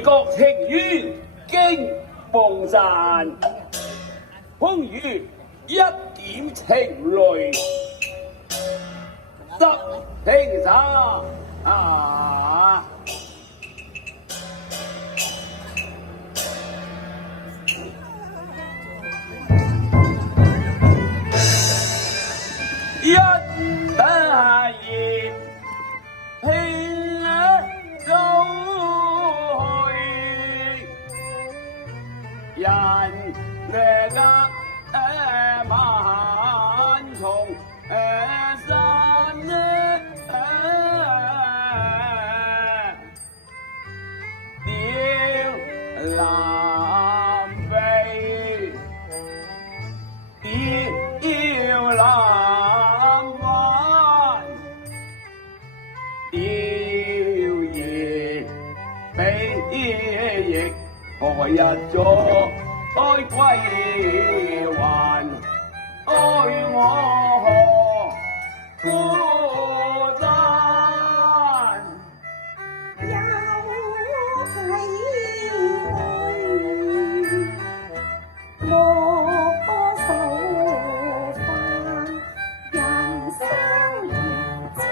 異國情緣經夢散，空餘一點情淚，十輕紗啊！一大葉輕走去，人家萬重山吊南飛，吊南灣，吊夜比翼何日再歸還？愛我何孤單？有體會莫受煩，人生如煎。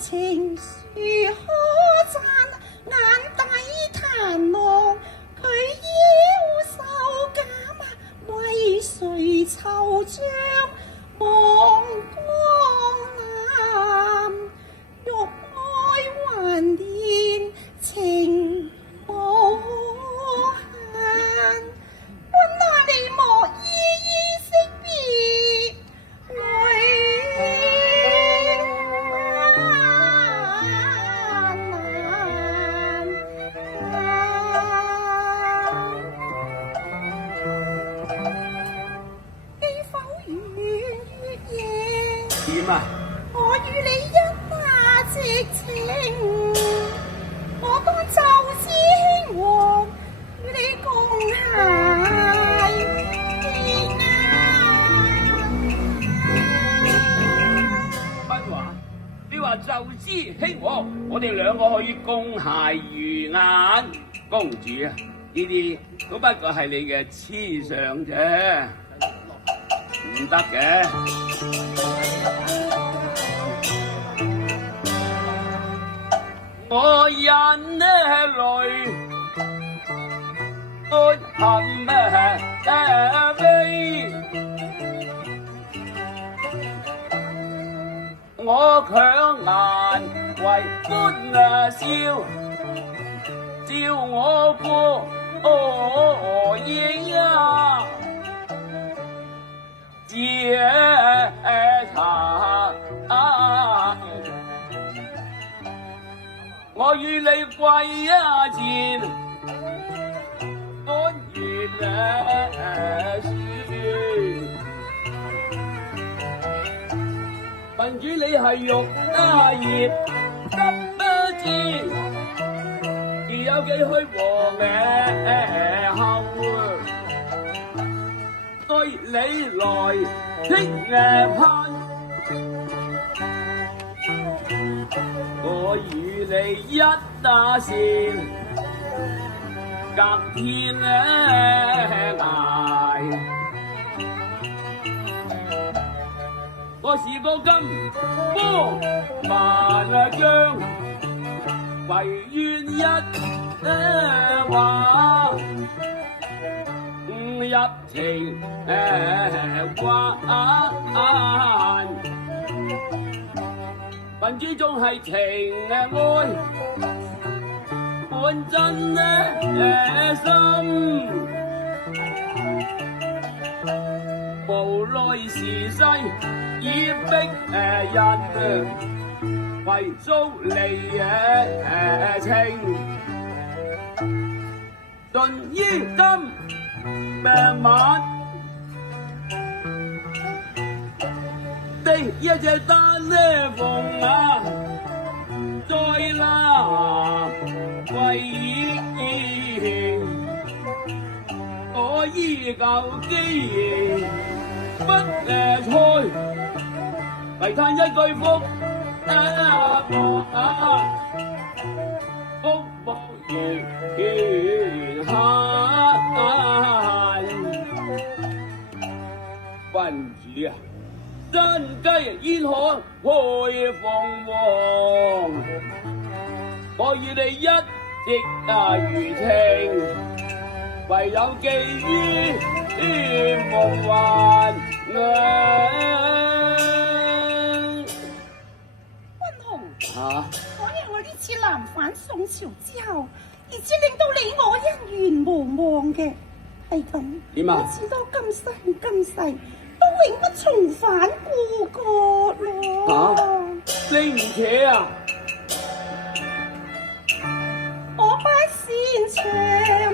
情如可讚，眼底彈望佢腰瘦減，為誰惆悵望江南？欲愛還憐情無限，君那你莫依依惜別我與你一馬直情，我當就知興旺與你共諧天乜話？你話就知興旺，我哋兩個可以共諧如顏。公主啊，呢啲都不過係你嘅痴想啫，唔得嘅。我忍淚都含悲，我強顏為歡笑，照我過影啊，這茶。我與你貴賤，安然説。民主你係玉葉得不知，而有幾虛和後，對你來聽盼。我與你一打線，隔天涯。我是個金戈萬將，唯願一話入情關。民主中係情愛本真心，無奈時勢已逼人，為遭離情，盡於今晚的一隻單鳳啊，再難為我依舊記不thôi，唯嘆一句福福福如限。君主啊，真雞焉可配鳳凰？我與你一直如情，唯有寄於夢幻。君雄，啊！我認為呢次南返宋朝之後，而且令到你我姻緣無望嘅，係咁。點啊？我至多今生今世都永不重返故國咯。你唔扯啊？我不擅長